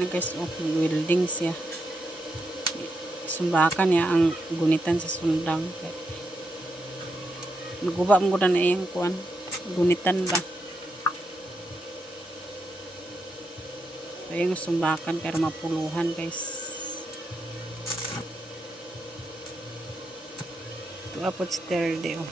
Guys, oh, welding siya. Sumbakan niya ang gunitan sa sundang. Naguba mo na iyang kuan. Gunitan ba? Ayun, sumbakan kaya mapuluhan guys. Ito apot si Terde, oh.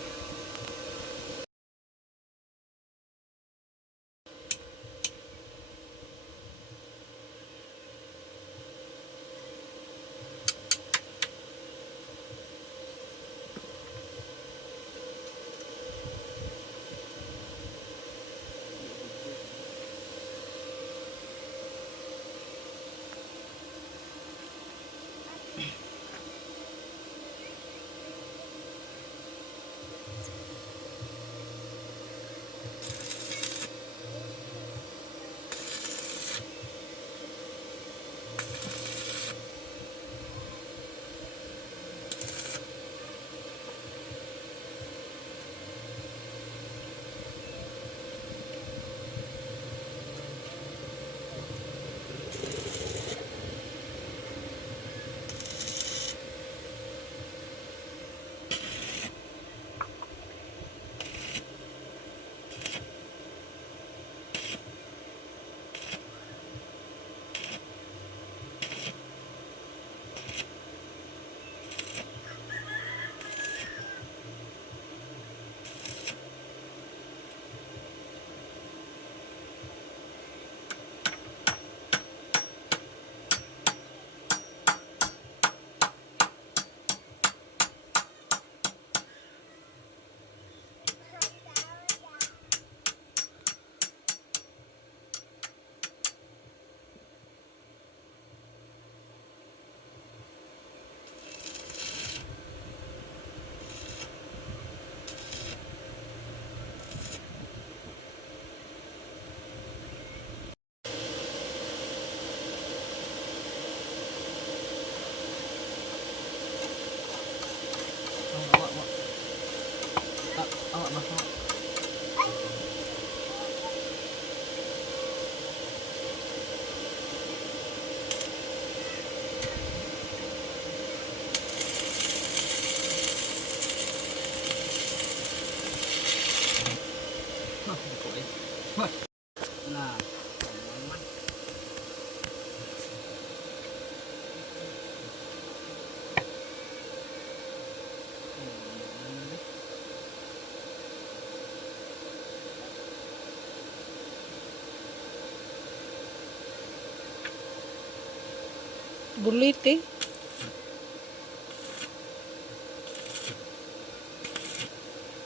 Bulit eh.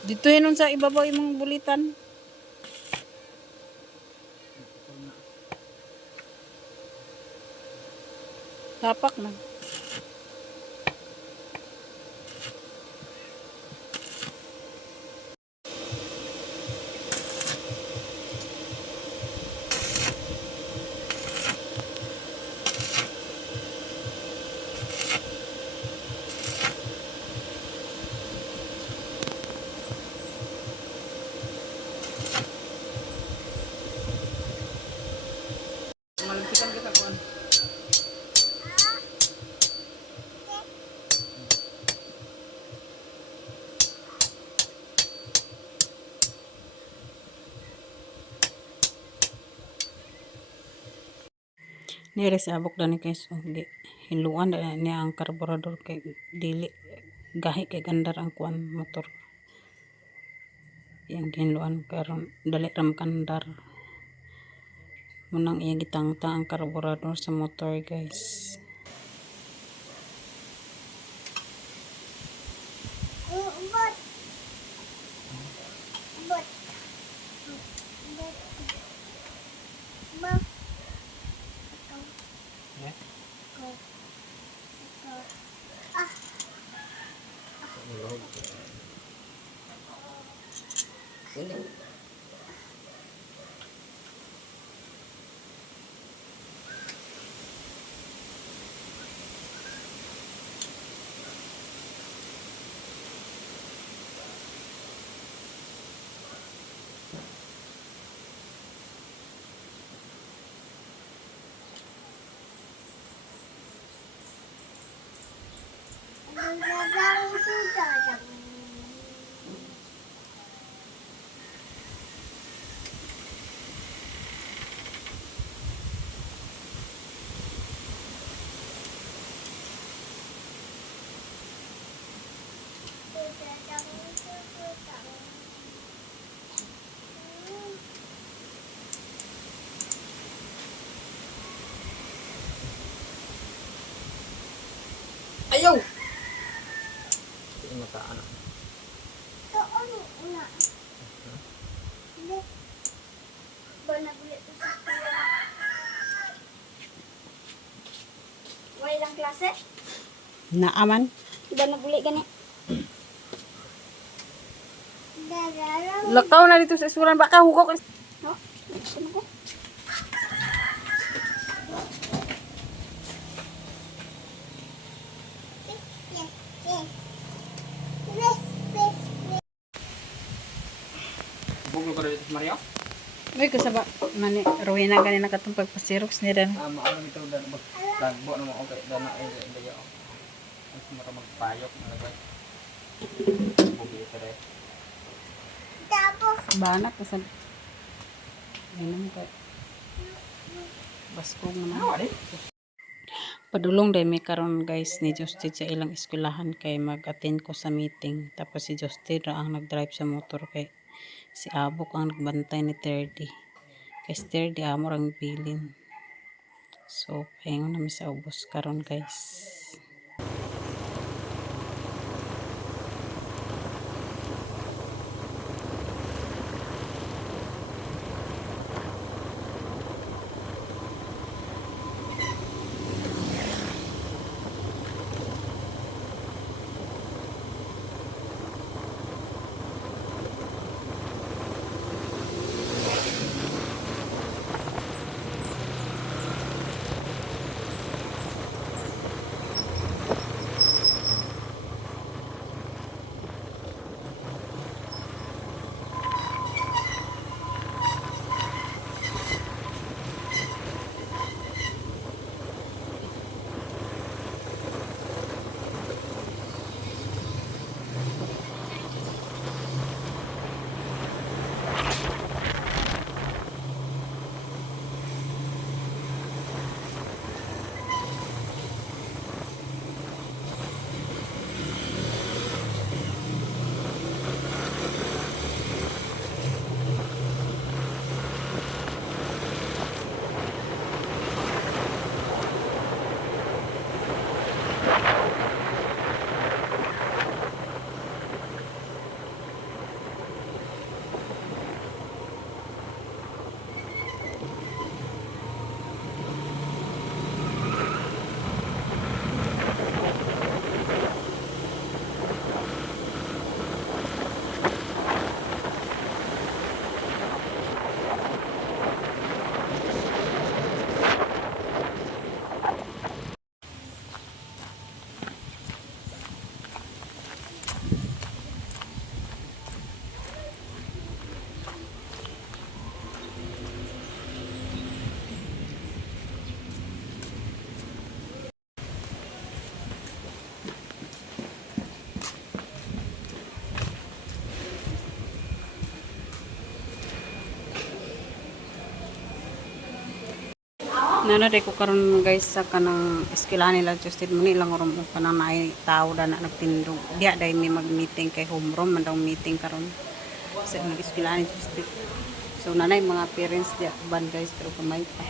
Dito yun sa ibabaw yung bulitan. Tapak na. Malampitan kita kuan. Nire sa abok dani kay so hiluan niya ang karburador kay dili gahi kay gandar ang kuan motor. Yang hinluan karon dali ram kandar. Munang iya gitangta ang karburador sa motor guys. Ayaw! Hindi mataan. Way lang klase? Naaman. Iba naguli gani. Lakaw na dito sa isuran. Baka hugok. No? Ano ko? Buglo ka rin ito, Mario? Uy, kasaba. Mani, Rowena ganina katong pagpasirox ni Dan. Maalam ito, lagbo naman ako kaya dana ay daya ako. Mas mara magpayok, malagay. Buglo ito rin. Banat na sa... Ganun ka. Baskog naman. Ano, adi? Padulong day may karon guys ni Justin sa ilang eskwelahan kay mag-attend ko sa meeting. Tapos si Justin ra ang nag-drive sa motor kay si Abok ang nagbantay ni Terdy. Kay si Terdy amo ang bilin. So, pahingon namin sa ubos karon guys. Nanaday ko karon guys sa kanang eskwelahan nila Justin mo nilang rom og kanang naay tao da na nagtindog. Diya day may mag-meeting kay homeroom man daw meeting karon sa mga eskwelahan ni Justin. So nanay mga parents diya ban guys pero kamay pa.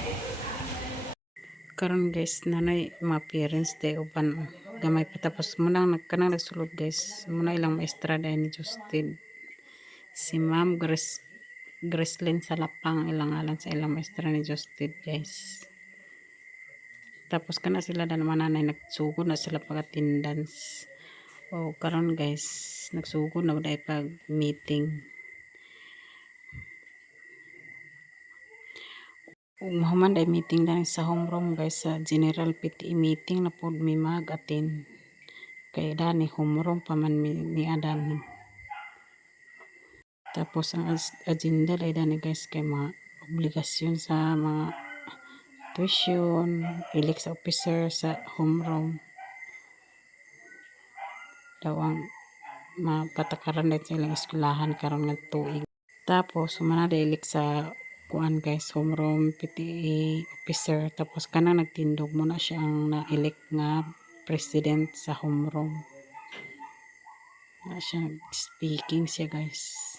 Karon guys nanay mga parents diya uban gamay pa tapos mo nang nagkanang nagsulod guys. Muna ilang maestra day ni Justin. Si Ma'am Gracelyn Salapang ilang alan sa ilang maestra ni Justin guys. Tapos kana sila na naman nanay nagsugod na sila pag attendance. O karon guys, nagsugod na dai pag meeting. Mahuman dai meeting dani sa homeroom guys sa general PTE meeting na pod mi mag-attend. Kay dani homeroom pa man ni adan. Tapos ang agenda dai dani guys kay mga obligasyon sa mga tuition, elect sa officer sa homeroom. daw ang mapatakaran dahil sa ilang eskwelahan karon nga tuig. Tapos sumana dailik sa kuan guys, homeroom PTA officer. Tapos kanang nagtindog mo na siya ang na-elect nga president sa homeroom. Na siya speaking siya guys.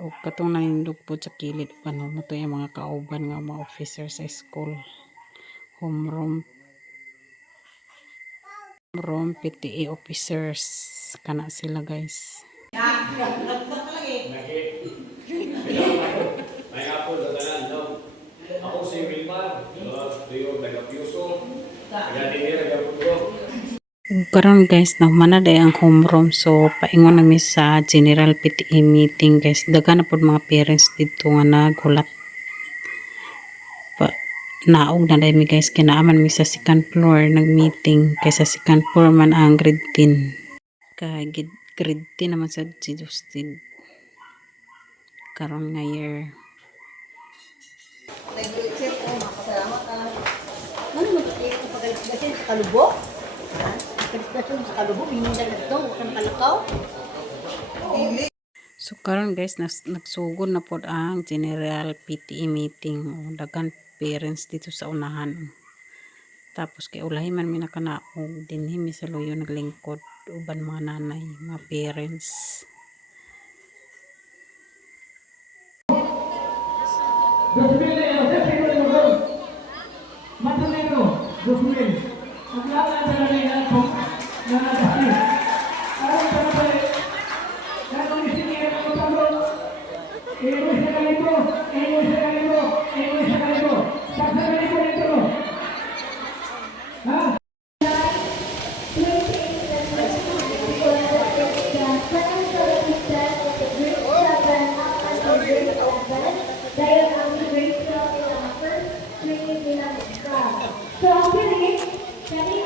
O katong nanindog po sa kilid paano mo to yung mga kauban nga mga officer sa school. Homeroom PTA officers kana sila guys. May apple na tanan, no? Ako si Wilmar, Rio Nagapiuso, Nagadinir, Nagapuro. Karon guys, nahumana day ang homeroom, so paingon nami sa general PTA meeting guys. Daga na pod mga parents dito nga naghulat. Naog na day mi guys, kinaaman mi sa second floor nag-meeting kaysa second floor man ang grade 10. Kay grade 10 naman sa si Justin. Karon nga year. Ano mag-iit sa pagkalisgasyon sa kalubo? Pagkalisgasyon sa kalubo, minundan na ito, huwag kang palakaw. So karon guys, nagsugod na pod ang general PTA meeting. O, dagan parents dito sa unahan. Tapos kay ulahi man mi nakanaog dinhi mi sa luyo naglingkod uban mga nanay, mga parents. So actually, kami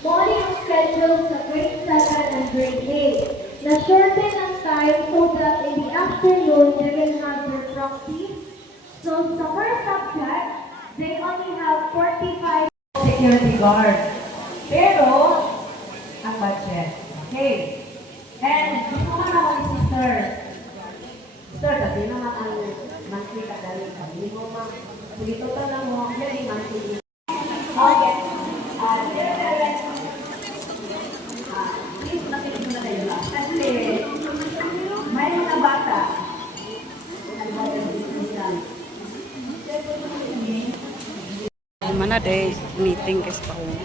morning schedule sa grade 7 and grade 8. Na-shorten ang time so that in the afternoon, they will have their practice. So sa first subject, they only have 45 Security guard. Pero, ang budget. Okay. And, gusto ko naman si Sir. Sir, kasi naman ang monthly kadali kami mo, ma'am. Dito ka lang mo, very monthly. Okay. Please, nakinig mo na kayo lang. Kasi, may mga bata. Mana day meeting guys pa uwi.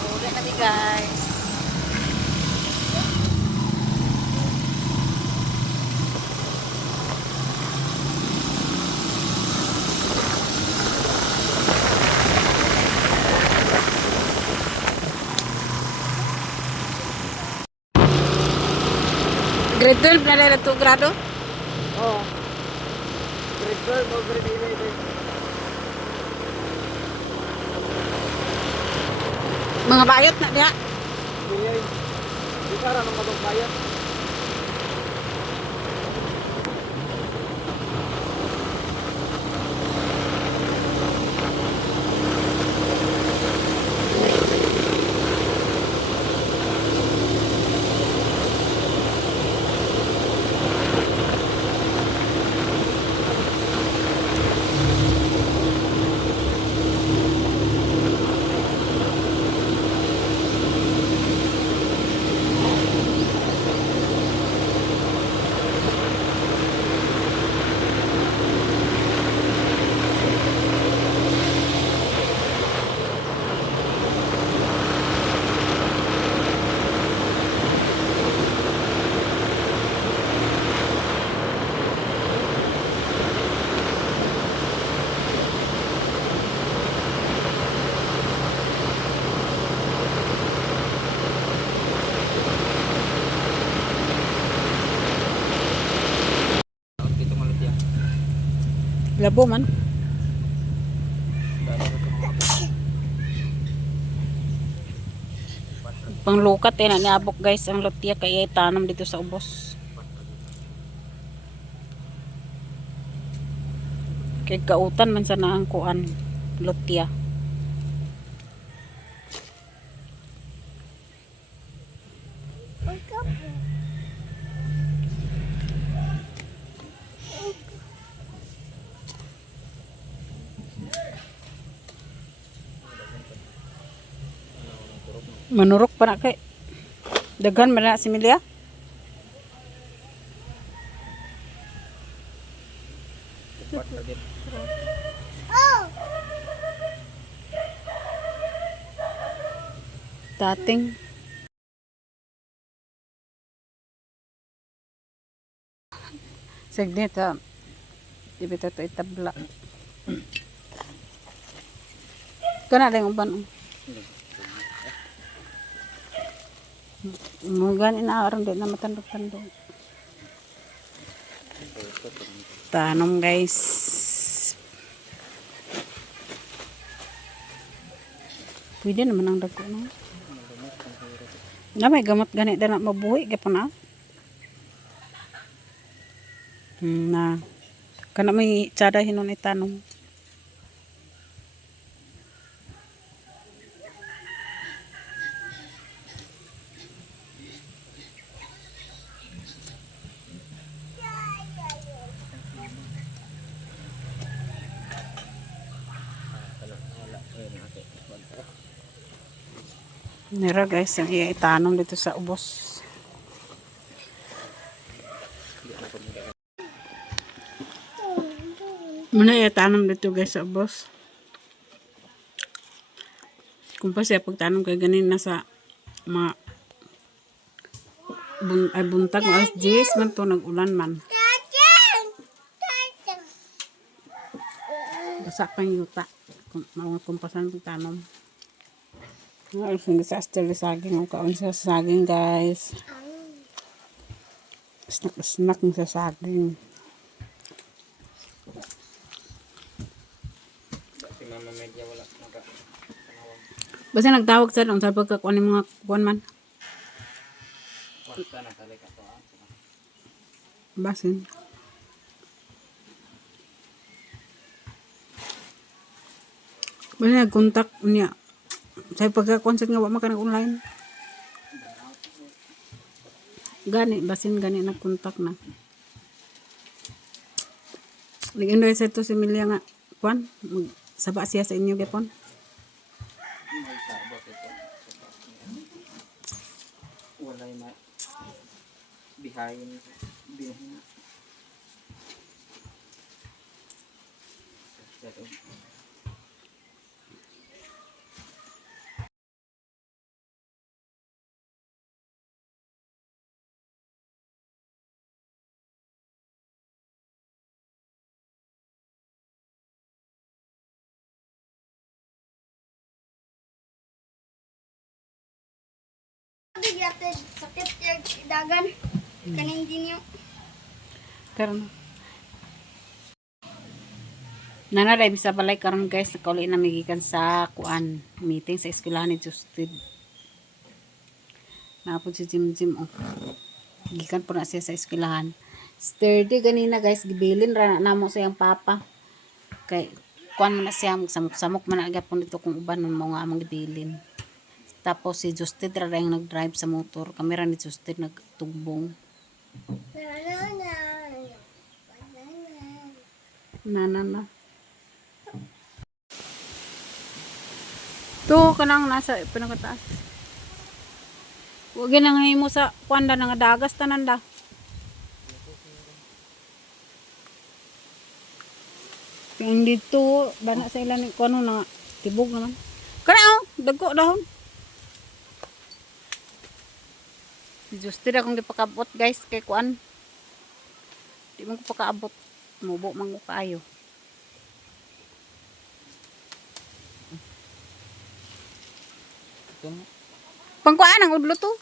Uwi kami guys. Grade 12 na rin 2 grado? Oh. Grade 12 o grade 11. Mga bayot na diha. Hindi. Di para nang magbabayad. Dito malut ya. Labo man. Panglukat na niabok guys ang lotya kay tanam dito sa ubos. Kay kautan man sa naang kuan lotya. Manurok pa na kay. Daghan man na si Milia. Ipat na din. Dating. Saglit ha. Di ba ito itabla. Kana lang uban. Mugan inaaron din na matandog-tandog. Tanom guys. Pwede naman ang dagko no. Na may gamot gani na mabuhi gyapon na. Na kana may tsada hinon itanom. Nira guys, ang iya itanong dito sa ubos. Muna iya tanong dito guys sa ubos. Kung pa siya pagtanong kay ganin na sa mga buntag mo alas 10 man to nag-ulan man. Basa pang yuta. Mga kumpasan ng tanom. Alas hindi sa astel saging. Ang kaon sa saging guys. Snack ng sa saging. Si Mama Media wala naka. Basta nagtawag sa sa pagkakuan ng mga kuan man. Basta na kali ka to. Basin. Basta nag-contact niya. Sa pagka-concert nga wa man ka nag-online. Gani, basin gani nag-contact na. Nag-enroll sa ito si Milia nga. Kuan, saba siya sa inyo gapon. May sabot ito. Wala yung bihayin. Bihayin. Ito. Yate sakit yung dagan. Kaning dinyo. Karon. Nana dai bisa balay karon guys, kauli na migikan sa kuan meeting sa eskwelahan ni Justin. Napod si Jim oh. Gikan po na siya sa eskwelahan. Sturdy ganina guys, gibilin ra na namo sa iyang papa. Kay kuan man na siya samok-samok man na agapon dito kung uban nun mga among gibilin. Tapos si Justin ra yung nag-drive sa motor. Kamera ni Justin nagtugbong. Na. To kanang nasa pinakataas. Huwag ginang mo sa kwanda nga dagas tanan da. Yung dito bana sa ilan ko ano na tibog naman. Kana dagko dahon. Justin akong gipakabot guys kay kuan. Di man ko pakaabot. Mubo man ko kaayo. Pangkuan ang udlot to.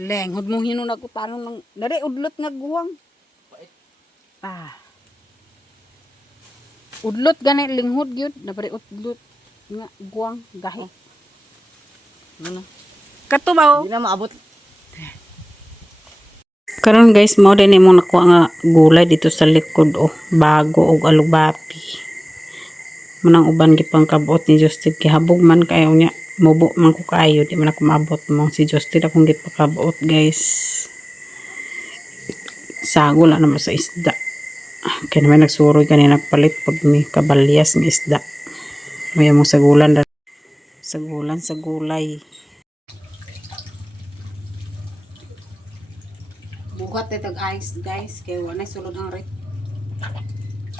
Lenghod mo hinun ako tanong ng dari udlot nga guwang. Udlot gani linghod gyud na bari udlot nga guwang gahi. Ano? Kato ba? Hindi na maabot. Karon guys, mao din imo nakuha nga gulay dito sa likod bago og alubapi. Manang uban gipang kabot ni Justin kihabog man kayo nya mubo man ko kayo di man ako maabot mo si Justin akong gipakabot guys. Sago lang naman sa isda. Kaya naman nagsuroy kanina nagpalit pag may kabalyas ng isda. May mong sagulan sa gulay. Buhat itong ice guys kaya wala sulod ang rip.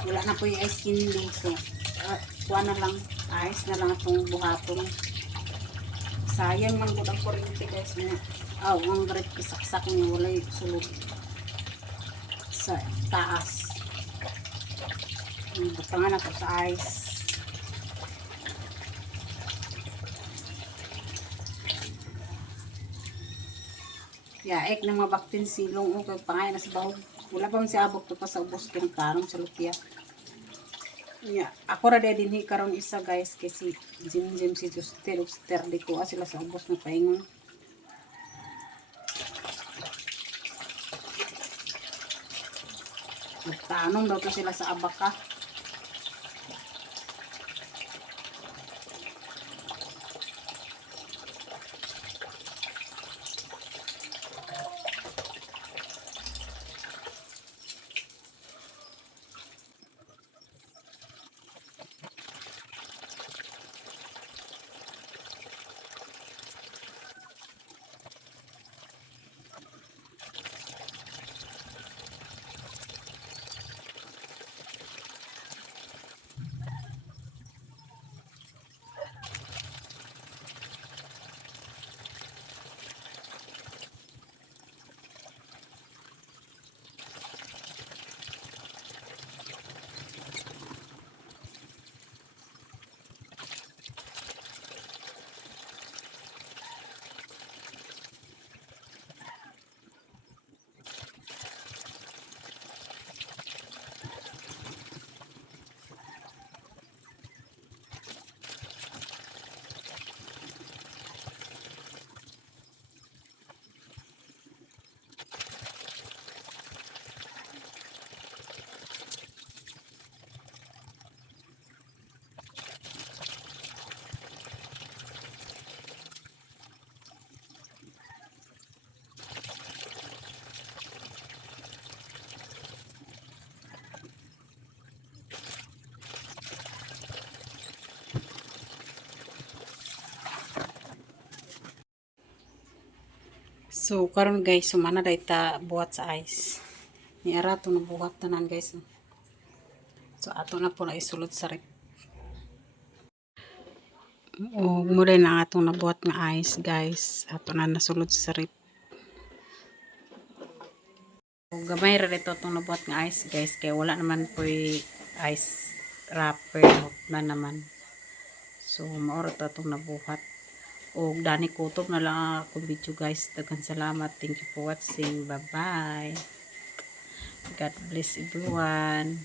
Wala na po yung ice candy so kuha na lang ice na lang itong buhaton. Sayang man po ang kuryente guys na ang rip kisaksak niya wala yung sulod sa taas. Butangan ako sa ice. Yaek ng mga baktin silong o kay pangay na sa bahog. Wala pa man si abok to pa sa ubos kang karong sa lupya. Ako ra din karon isa guys kasi Jim si Justin upster di ko sila sa ubos ng paingon. Nagtanong daw to sila sa abaka. So karon guys sumana day ta buhat sa ice. Ni ara to nabuhat tanan guys. So ato na po na isulod sa rep. O mura na atong nabuhat nga ice guys. Ato na nasulod sa rep. O gamay ra dito atong nabuhat nga ice guys kaya wala naman po ice wrapper na naman. So maoro to atong nabuhat. O dani kutob na lang ako video guys. Daghang salamat. Thank you for watching. Bye bye. God bless everyone.